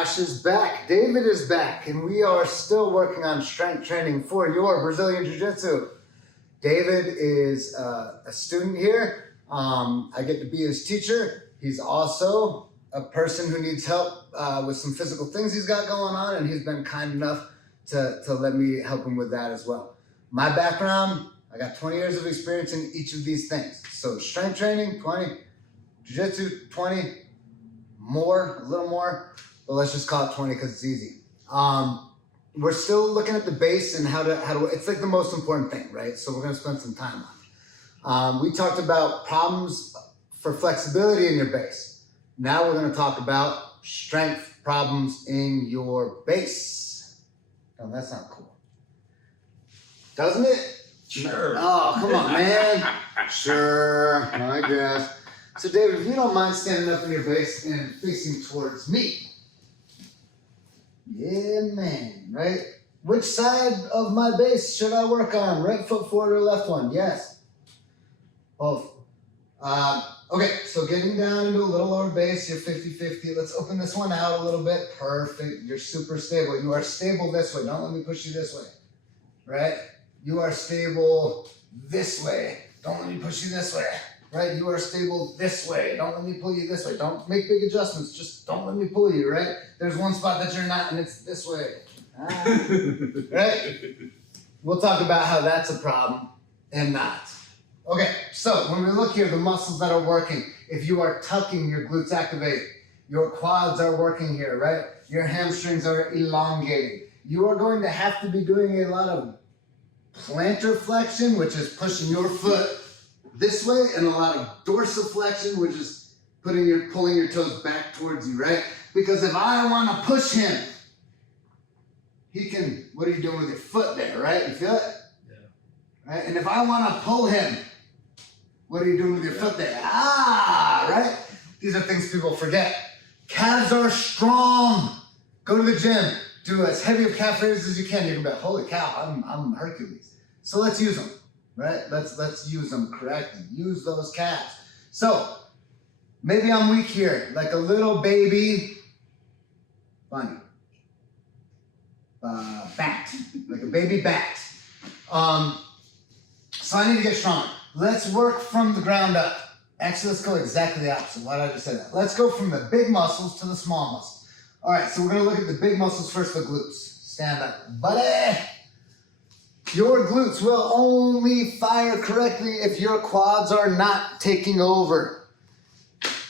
Josh is back, David is back, and we are still working on strength training for your Brazilian Jiu-Jitsu. David is a student here. I get to be his teacher. He's also a person who needs help with some physical things he's got going on, and he's been kind enough to let me help him with that as well. My background, I got 20 years of experience in each of these things. So strength training, 20, Jiu-Jitsu, 20, more, a little more, but let's just call it 20 because it's easy. We're still looking at the base and how to, it's like the most important thing, right? So we're gonna spend some time on it. We talked about problems for flexibility in your base. Now we're gonna talk about strength problems in your base. Oh, that's not cool. Doesn't it? Sure. Oh, come on, man. Sure, I guess. So David, if you don't mind standing up in your base and facing towards me. Yeah, man, right? Which side of my base should I work on? Right foot forward or left one? Yes. Both. Okay, so getting down into a little lower base, you're 50-50. Let's open this one out a little bit. Perfect. You're super stable. You are stable this way. Don't let me push you this way. Right? You are stable this way. Don't let me push you this way. Right? You are stable this way. Don't let me pull you this way. Don't make big adjustments. Just don't let me pull you, right? There's one spot that you're not, and it's this way. Right? We'll talk about how that's a problem and not. Okay, so when we look here, the muscles that are working, if you are tucking, your glutes activate. Your quads are working here, right? Your hamstrings are elongating. You are going to have to be doing a lot of plantar flexion, which is pushing your foot this way, and a lot of dorsiflexion, which is pulling your toes back towards you, right? Because if I want to push him, he can, what are you doing with your foot there, right? You feel it? Yeah. Right? And if I want to pull him, what are you doing with your foot there? Ah, right? These are things people forget. Calves are strong. Go to the gym. Do as heavy of calf raises as you can. You're gonna be like, holy cow, I'm Hercules. So let's use them, right? Let's use them correctly. Use those calves. So maybe I'm weak here, like a little baby bunny. Bat, like a baby bat. So I need to get stronger. Let's work from the ground up. Actually, let's go exactly the opposite. Why did I just say that? Let's go from the big muscles to the small muscles. All right, so we're gonna look at the big muscles first, the glutes. Stand up, buddy. Your glutes will only fire correctly if your quads are not taking over.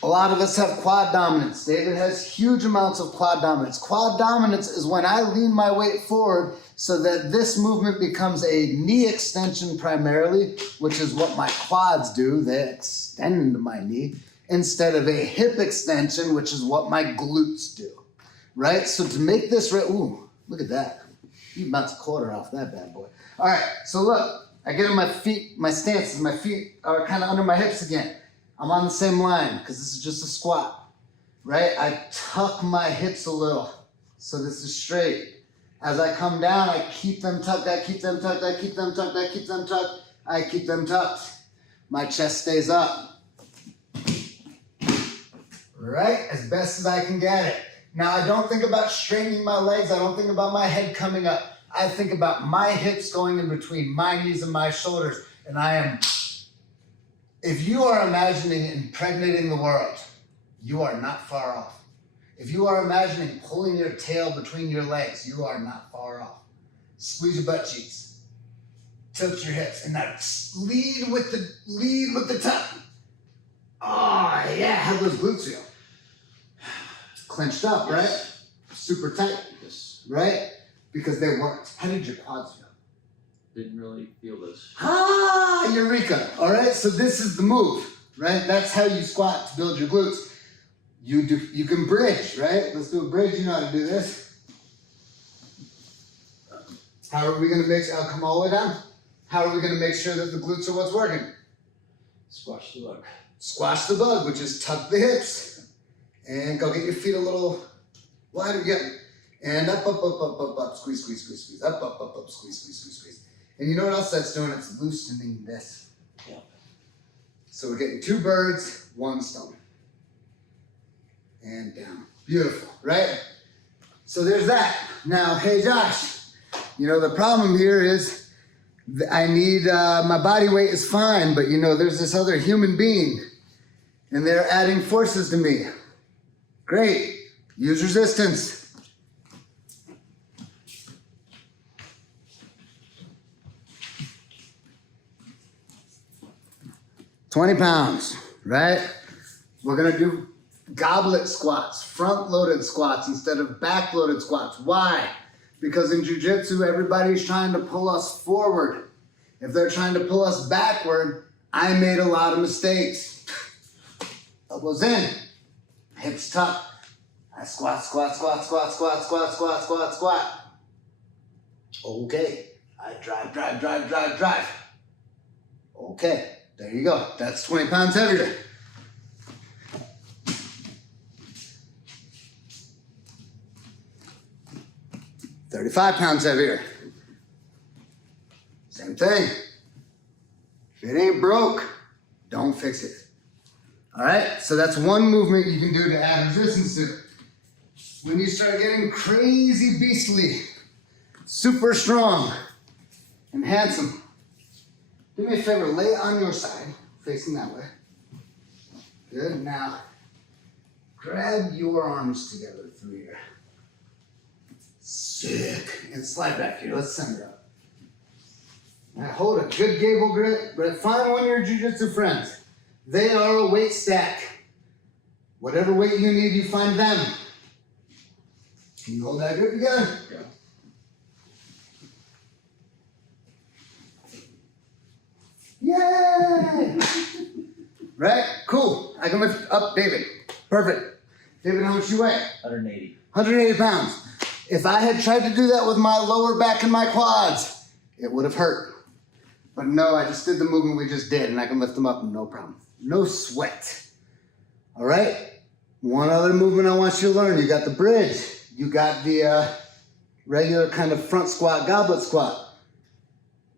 A lot of us have quad dominance. David has huge amounts of quad dominance. Quad dominance is when I lean my weight forward so that this movement becomes a knee extension primarily, which is what my quads do. They extend my knee, instead of a hip extension, which is what my glutes do. Right? So to make this, ooh, look at that. You bounce a quarter off that bad boy. All right, so look, I get on my feet, my stance is my feet are kind of under my hips again. I'm on the same line because this is just a squat, right? I tuck my hips a little, so this is straight. As I come down, I keep them tucked, I keep them tucked, I keep them tucked, I keep them tucked, I keep them tucked. My chest stays up. Right? As best as I can get it. Now, I don't think about straightening my legs. I don't think about my head coming up. I think about my hips going in between my knees and my shoulders. And I am, if you are imagining impregnating the world, you are not far off. If you are imagining pulling your tail between your legs, you are not far off. Squeeze your butt cheeks. Tilt your hips. And now lead with the tuck. Oh, yeah. How those glutes feel? Clenched up, right? Super tight, right? Because they worked. How did your quads feel? Didn't really feel this. Ah, eureka. All right, so this is the move, right? That's how you squat to build your glutes. You can bridge, right? Let's do a bridge. You know how to do this. How are we going to I'll come all the way down. How are we going to make sure that the glutes are what's working? Squash the bug. Squash the bug, which is tuck the hips. And go get your feet a little wider again. And up, squeeze, squeeze, squeeze, squeeze. Up, squeeze, squeeze, squeeze, squeeze. And you know what else that's doing? It's loosening this. Yep. So we're getting 2 birds, 1 stone. And down. Beautiful, right? So there's that. Now, hey Josh, you know, the problem here is I need, my body weight is fine, but you know, there's this other human being and they're adding forces to me. Great, use resistance. $20 pounds, right? We're gonna do goblet squats, front-loaded squats instead of back-loaded squats. Why? Because in jiu-jitsu, everybody's trying to pull us forward. If they're trying to pull us backward, I made a lot of mistakes. Elbows in, hips tucked. I squat, squat, squat, squat, squat, squat, squat, squat, squat. Okay, I drive, drive, drive, drive, drive. Okay, there you go. That's 20 pounds heavier. $35 pounds heavier. Same thing. If it ain't broke, don't fix it. All right, so that's one movement you can do to add resistance to. When you start getting crazy beastly, super strong, and handsome, do me a favor, lay on your side, facing that way. Good, now, grab your arms together through here. Sick, and slide back here, let's center up. Now hold a good gable grip, but find one of your jiu-jitsu friends. They are a weight stack. Whatever weight you need, you find them. Can you hold that grip together? Yeah. Yay! Right? Cool. I can lift up David. Perfect. David, how much you weigh? 180. 180 pounds. If I had tried to do that with my lower back and my quads, it would have hurt. But no, I just did the movement we just did, and I can lift them up, no problem. No sweat. All right? One other movement I want you to learn. You got the bridge. You got the regular kind of front squat, goblet squat.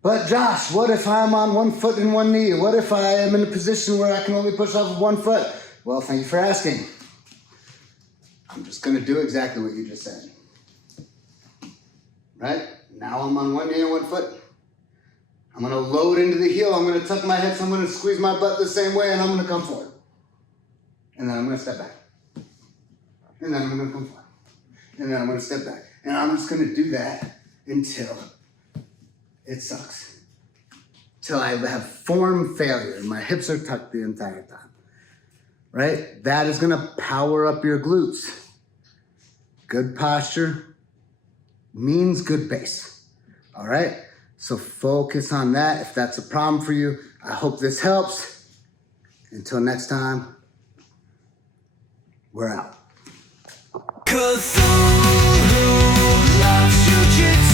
But Josh, what if I'm on one foot and one knee? What if I am in a position where I can only push off of one foot? Well, thank you for asking. I'm just going to do exactly what you just said. Right? Now I'm on one knee and one foot. I'm going to load into the heel. I'm going to tuck my hips. I'm going to squeeze my butt the same way, and I'm going to come forward. And then I'm going to step back. And then I'm going to come forward. And then I'm going to step back. And I'm just going to do that until it sucks. Till I have form failure and my hips are tucked the entire time. Right? That is going to power up your glutes. Good posture means good base. All right? So focus on that. If that's a problem for you, I hope this helps. Until next time, we're out. Cthulhu loves jiu-jitsu.